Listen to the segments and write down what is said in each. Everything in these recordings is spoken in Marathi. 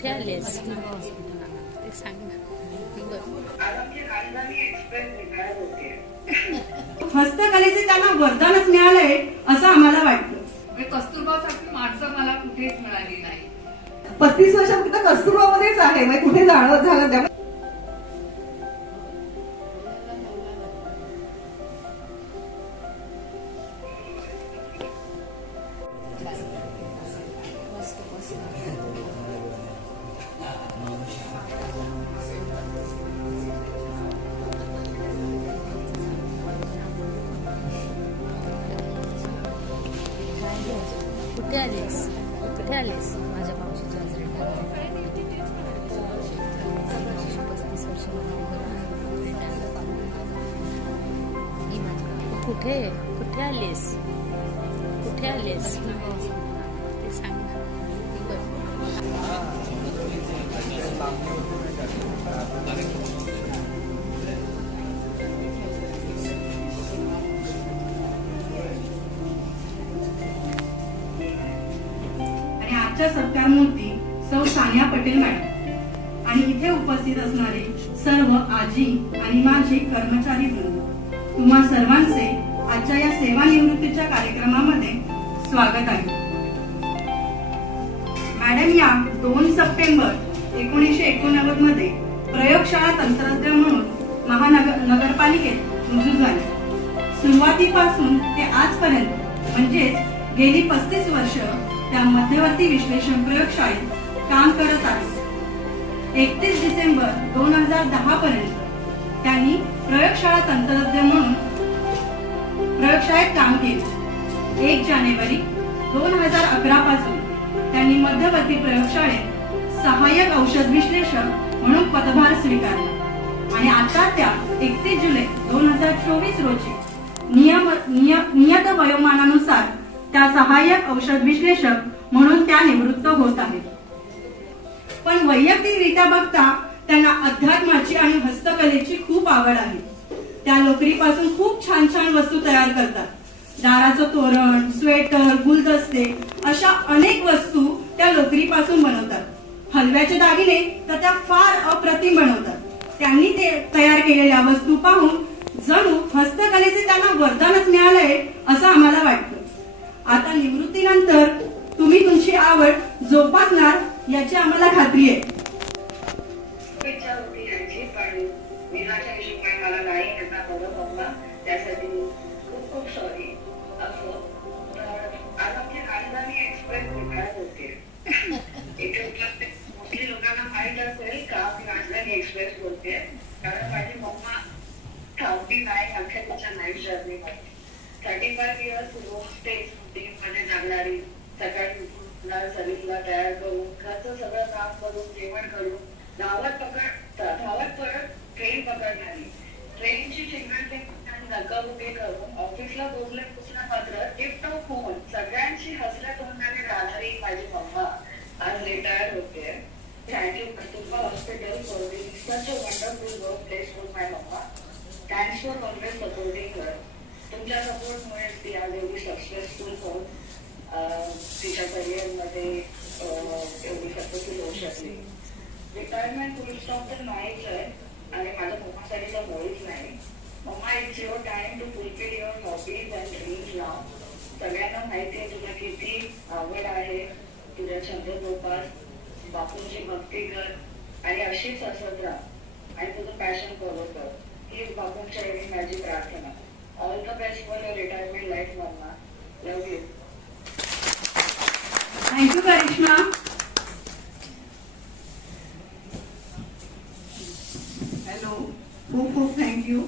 कुठे आलीस? ते सांग ना. हस्तकलेचे त्यांना वरदानच मिळालंय असं आम्हाला वाटतं. कस्तुरबासाठी माणसं मला कुठेच मिळाली नाही. 35 वर्षापर्यंत कस्तुरबामध्येच आहे, म्हणजे कुठे जाणं झालं त्या. कुठे आलीस? कुठे आलीस? माझ्या मावशीच्या आज कुठे कुठे आलीस? कुठे आलीस? ते सांग ना. सत्कारमूर्ती सौ सानिया पटेल मॅडम आणि इथे उपस्थित असणारे सर्व आजी आणि माजी कर्मचारी वृंद, तुम्हा सर्वांचे आजच्या या सेवानिवृत्तीच्या कार्यक्रमामध्ये स्वागत आहे. मॅडम या 2 सप्टेंबर 1989 मध्ये प्रयोगशाळा तंत्रज्ञ म्हणून नगरपालिकेत रुजू झाले. सुरुवातीपासून ते आजपर्यंत म्हणजेच गेली 35 वर्ष त्या मध्यवर्ती विश्लेषण प्रयोगशाळेत काम करत आहे. 31 डिसेंबर 2010 पर्यंत त्यांनी प्रयोगशाळा तंत्रज्ञ म्हणून प्रयोगशाळेत काम केले. 1 जानेवारी 2011 पासून त्यांनी मध्यवर्ती प्रयोगशाळेत सहाय्यक औषध विश्लेषक म्हणून पदभार स्वीकारला आणि आता त्या 31 जुलै 2024 रोजी नियत वयोमानानुसार त्या सहाय्यक औषध विश्लेषक म्हणून त्या निवृत्त होत आहेत. पण वैयक्तिकरित्या बघता त्यांना अध्यात्माची आणि हस्तकलेची खूप आवड आहे. त्या लोकरीपासून खूप छान छान वस्तू तयार करतात. दाराचं तोरण, स्वेटर, गुलदस्ते अशा अनेक वस्तू त्या लोकरीपासून बनवतात. हलव्याचे दागिने तर त्या फार अप्रतिम बनवतात. त्यांनी ते तयार केलेल्या वस्तू पाहून जणू हस्तकलेचे त्यांना वरदानच मिळालंय असं आम्हाला वाटतं. आता निवृत्तीनंतर तुम्ही तुमची आवड जोपासणार याची आम्हाला खात्री आहे. इच्छा होती यांची, पण विनाच्या हिशोबाने मला नाही येता बरं होता, त्यासाठी खूप खूप सॉरी. असो तर आज आमची राजधानी एक्सप्रेस निघात होते. इथे मोस्टली लोकांना माहित असेल का मी राजधानी एक्सप्रेस बोलते, कारण माझी मम्मा थांबली नाही अख्ख्या तिच्या लाईफ जर्नीमध्ये. 35 इयर्स रोज स्टेज मध्ये जागणारी, सकाळी उठून सर्विसला तयार करून घरचं सगळं काम करून जेवण करून धावत परत ट्रेन पकडणारी, ट्रेनची चिंगाट आणि धक्काबुक्की करून ऑफिसला पोहोचल्या मात्र टिप टॉप होऊन सगळ्यांची हसल्या तोंडाने राहणारी माझी मम्मा आज रिटायर होते. Thank you Kasturba hospital for being such a wonderful work place for my mumma. Thanks for always supporting her. तुमच्या सपोर्टमुळे ती आज एवढी सक्सेसफुल होऊन तिच्या करिअरमध्ये एवढी सक्सेसफुल होऊ शकली. रिटायरमेंट फुल स्टॉप तर नाहीच आहे आणि माझ्या मम्मासाठी तर होईच नाही. Mamma, it's your time to fulfil your hobbies and dreams now. सगळ्यांना माहिती आहे तुला किती आवड आहे, तुझ्या छंद जोपास, बापूंची भक्ती कर आणि अशीच असत राहा आणि तुझं पॅशन फॉलो कर. हीच बापूंच्या एवढी माझी प्रार्थना. All the best for your retirement life, Mama. Love you. Thank you, Karishma. Hello. खूप thank you.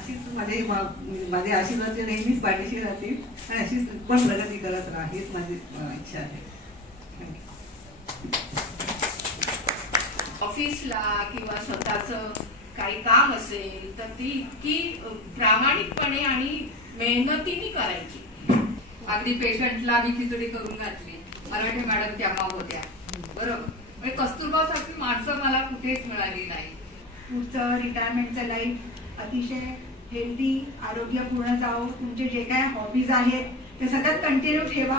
अशीच माझे आशीर्वाद नेहमीच पाठीशी राहतील आणि अशीच पण प्रगती करत राहा हीच माझी इच्छा आहे. ऑफिसला किंवा स्वतःचं काही काम असेल तर ती इतकी प्रामाणिकपणे आणि मेहनतीने करायची. अगदी पेशंटला मी खिचडी करून घातली. मराठे मॅडम तेव्हा होत्या, बरोबर. म्हणजे कस्तुरबासाठी माणसं मला कुठेच मिळाली नाही. पुढचं रिटायरमेंटचं लाईफ अतिशय हेल्दी, आरोग्यपूर्ण जावो. तुमचे जे काय हॉबीज आहेत ते सतत कंटिन्यू ठेवा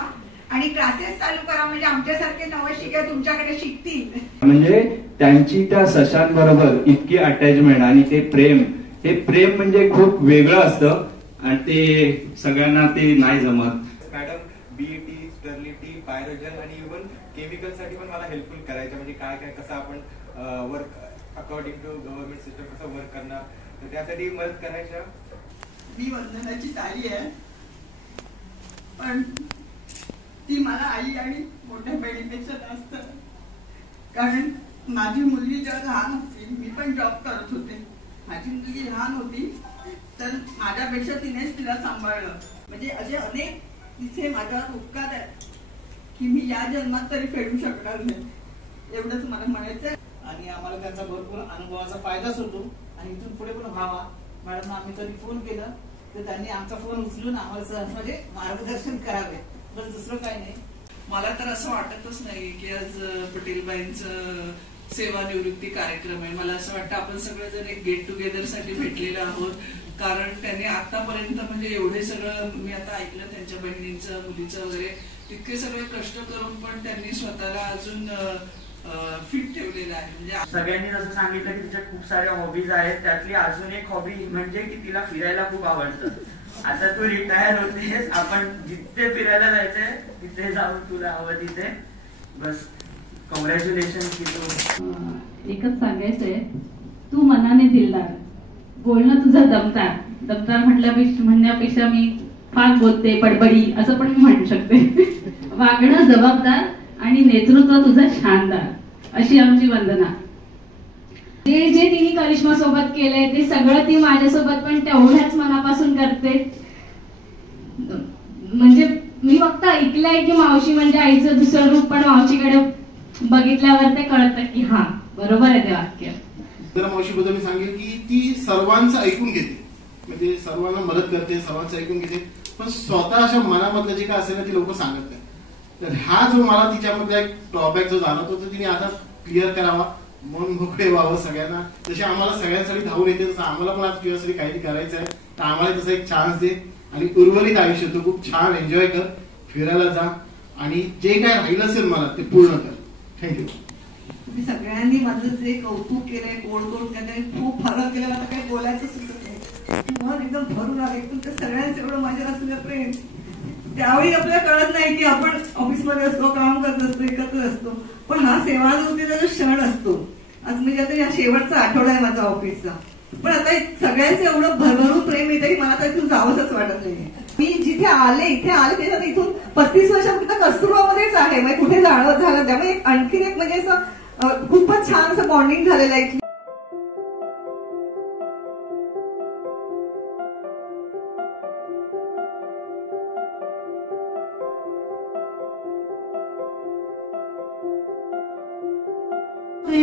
आणि क्लासेस चालू करा, म्हणजे आमच्यासारखे नवशिके तुमच्याकडे शिकतील. म्हणजे त्यांची त्या सशांबरोबर इतकी अटॅचमेंट आणि ते प्रेम, हे प्रेम म्हणजे खूप वेगळं असतं आणि ते सगळ्यांना ते नाही जमत. मॅडम बीईटी, स्टर्लिटी, पायरोजन आणि इव्हन केमिकल साठी पण मला हेल्पफुल करायचं, म्हणजे काय काय कसं आपण work according to government system कसं वर्क करणार, तर त्यासाठी मदत करायच्या. मी वंदनाची ताई आहे, पण ती मला आई आणि मोठ्या बहिणीपेक्षा जास्त, कारण माझी मुलगी जेव्हा लहान होती, मी पण जॉब करत होते, माझी मुलगी लहान होती तर माझ्यापेक्षा तिनेच तिला सांभाळलं. म्हणजे असे अनेक तिथे माझ्यावर उपकार आहेत की मी या जन्मात तरी फेडू शकणार नाही, एवढंच मला म्हणायचंय. आणि आम्हाला त्यांचा भरपूर अनुभवाचा फायदाच होतो आणि इथून पुढे पण व्हावा. मॅडम आम्ही कधी फोन केला तर त्यांनी आमचा फोन उचलून आम्हाला म्हणजे मार्गदर्शन करावे, बस दुसरं काही नाही. मला तर असं वाटतच नाही की आज पटेलबाईंचं सेवानिवृत्ती कार्यक्रम आहे. मला असं वाटतं आपण सगळेजण एक गेट टुगेदर साठी भेटलेलो आहोत, कारण त्यांनी आतापर्यंत म्हणजे एवढे सगळं मी आता ऐकलं त्यांच्या बहिणींचं, मुलीचं वगैरे, तितके सगळे कष्ट करून पण त्यांनी स्वतःला अजून फिट ठेवलेलं आहे. म्हणजे सगळ्यांनी जसं सांगितलं की तिच्या खूप साऱ्या हॉबीज आहेत, त्यातली अजून एक हॉबी म्हणजे की तिला फिरायला खूप आवडतं. आता तू रिटायर होतेस, आपण जिथे फिरायला जायचंय तिथे जाऊन तुला हवं तिथे. बस कॉंग्रॅच्युलेशन की तू. एकच सांगायचंय, तू मनाने दिलदार, बोलणं तुझं दमदार. दमदार म्हणण्यापेक्षा मी फार बोलते, बडबडी असं पण मी म्हणू शकते. वागणं जबाबदार आणि नेतृत्व तुझं शानदार, अशी आमची वंदना. जे जे तिने करिश्मा सोबत केलंय ते सगळं ती माझ्यासोबत पण तेवढ्याच मनापासून करते. म्हणजे मी फक्त ऐकलंय की मावशी म्हणजे आईचं दुसरं रूप, पण मावशीकडे बघितल्यावर ते कळतं की हा बरोबर आहे ते वाक्य. मावशीबद्दल मी सांगेल की ती सर्वांचं ऐकून घेते, म्हणजे सर्वांना मदत करते, सर्वांचं ऐकून घेते, पण स्वतः अशा मनामधलं जे काय असेल ना ती लोक सांगत नाही. तर हा जो मला तिच्यामधला एक ड्रॉबॅक जो जाणवतो तो तिने आता क्लिअर करावा, मन मोकळे व्हावं सगळ्यांना. जसे आम्हाला सगळ्यांसाठी धावून येते तसं आम्हाला पण आज तुझ्यासाठी काहीतरी करायचं आहे, तर आम्हाला तसा एक चान्स दे आणि उर्वरित आयुष्य तू खूप छान एन्जॉय कर, फिरायला जा आणि जे काय राहिलं असेल मला ते पूर्ण कर. थँक्यू. तुम्ही सगळ्यांनी माझं जे कौतुक केलंय, गोड गोड केलंय, खूप फरक केला, मला काही बोलायचं सुचत नाही. मन एकदम भरून आले. तुमच्या सगळ्यांचं एवढं माझ्यावर असलेलं प्रेम, त्यावेळी आपल्याला कळत नाही की आपण ऑफिसमध्ये असतो, काम करत असतो, एकत्र असतो, पण हा सेवानिवृत्तीचा जो क्षण असतो, आज म्हणजे आता या शेवटचा आठवडा आहे माझा ऑफिसचा, पण आता सगळ्यांचं एवढं भरभरून प्रेम येतं की मला तर इथून जावंच वाटत नाही. मी जिथे आले इथे आले त्याच्यात इथून 35 वर्षापर्यंत कस्तुरबामध्येच आहे, म्हणजे कुठे जाणवत झालं, त्यामुळे आणखीन एक म्हणजे असं खूपच छान असं बॉन्डिंग झालेलं आहे.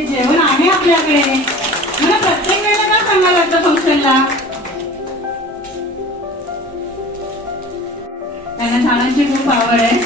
जेवण आहे आपल्याकडे, मला प्रत्येक वेळेला का सांगायला लागतं फंक्शनला. त्यांना झाडांची खूप आवड आहे.